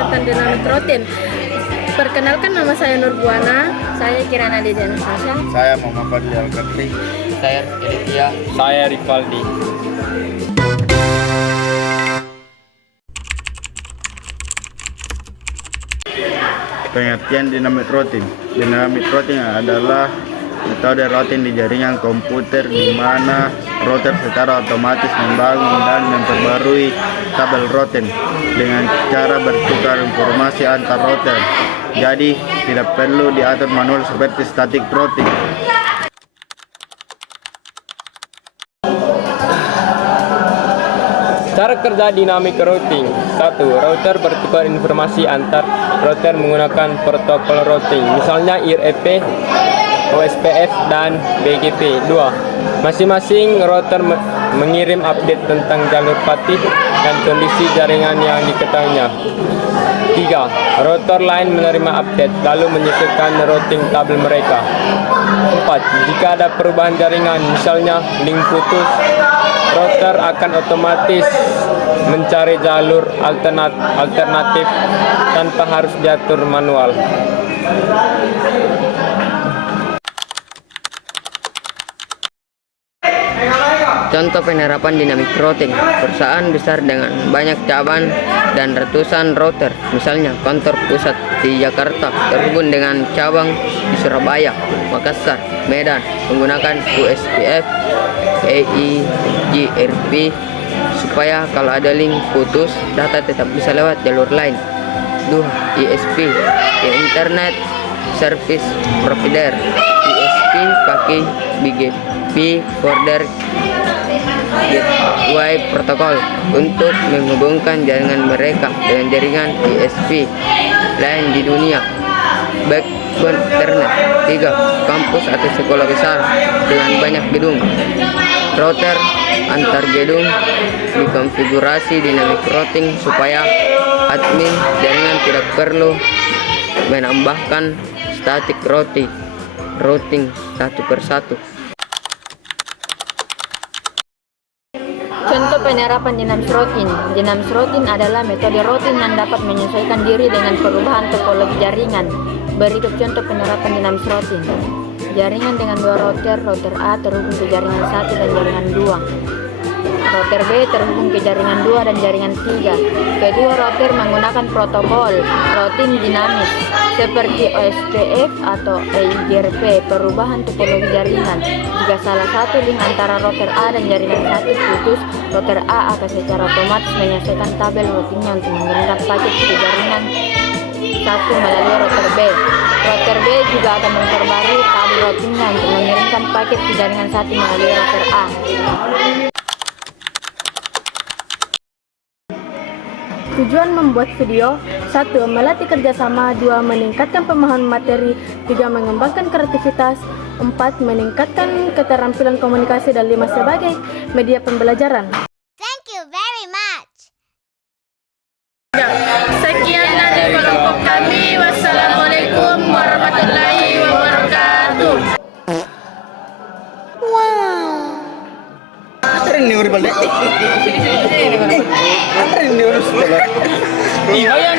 tentang dinamik routing. Perkenalkan, nama saya Nurbuana. Saya Kirana Dede Anastasia. Saya Muhammad Fadli Al-Karti. Saya Rizky. Saya Rivaldi. Pengertian dinamik routing. Dinamik routing adalah metode routing di jaringan komputer di mana router secara otomatis membangun dan memperbarui tabel routing dengan cara bertukar informasi antar router. Jadi tidak perlu diatur manual seperti static routing. Cara kerja dinamik routing. 1. Router bertukar informasi antar router menggunakan protokol routing, misalnya IRP, OSPF, dan BGP. 2. Masing-masing router mengirim update tentang jalur path dan kondisi jaringan yang diketahuinya. 3. Router lain menerima update lalu menyesuaikan routing tabel mereka. 4. Jika ada perubahan jaringan, misalnya link putus, router akan otomatis mencari jalur alternatif tanpa harus diatur manual. Contoh penerapan dinamik routing. Perusahaan besar dengan banyak cabang dan ratusan router, misalnya kantor pusat di Jakarta terhubung dengan cabang di Surabaya, Makassar, Medan, menggunakan USPF, EIGRP supaya kalau ada link putus, data tetap bisa lewat jalur lain. 2. ISP, Internet Service Provider. ISP pakai BGP border gateway protokol untuk menghubungkan jaringan mereka dengan jaringan ISP lain di dunia. Backbone Internet. 3. Kampus atau sekolah besar dengan banyak gedung. Router antar gedung dikonfigurasi dinamik routing supaya admin jaringan tidak perlu menambahkan static routing satu persatu. Contoh penerapan dinamis routing. Dinamis routing adalah metode routing yang dapat menyesuaikan diri dengan perubahan topologi jaringan. Berikut contoh penerapan dinamis routing. Jaringan dengan dua router A terhubung ke jaringan 1 dan jaringan 2. Router B terhubung ke jaringan 2 dan jaringan 3. Kedua router menggunakan protokol routing dinamis seperti OSPF atau EIGRP, perubahan topologi jaringan. Jika salah satu link antara router A dan jaringan 1 putus, router A akan secara otomatis menyesuaikan tabel routingnya untuk mengirimkan paket ke jaringan 1 melalui router B. Router B juga akan memperbarui tabel routingnya untuk mengirimkan paket ke jaringan 1 melalui router A. Tujuan membuat video: 1. Melatih kerjasama. 2. Meningkatkan pemahaman materi. 3. Mengembangkan kreativitas. 4. Meningkatkan keterampilan komunikasi. Dan 5. Sebagai media pembelajaran. Thank you very much. Sekian dari kelompok kami. Wassalamualaikum warahmatullahi wabarakatuh. Ini urip balik. Ini urus. Iya.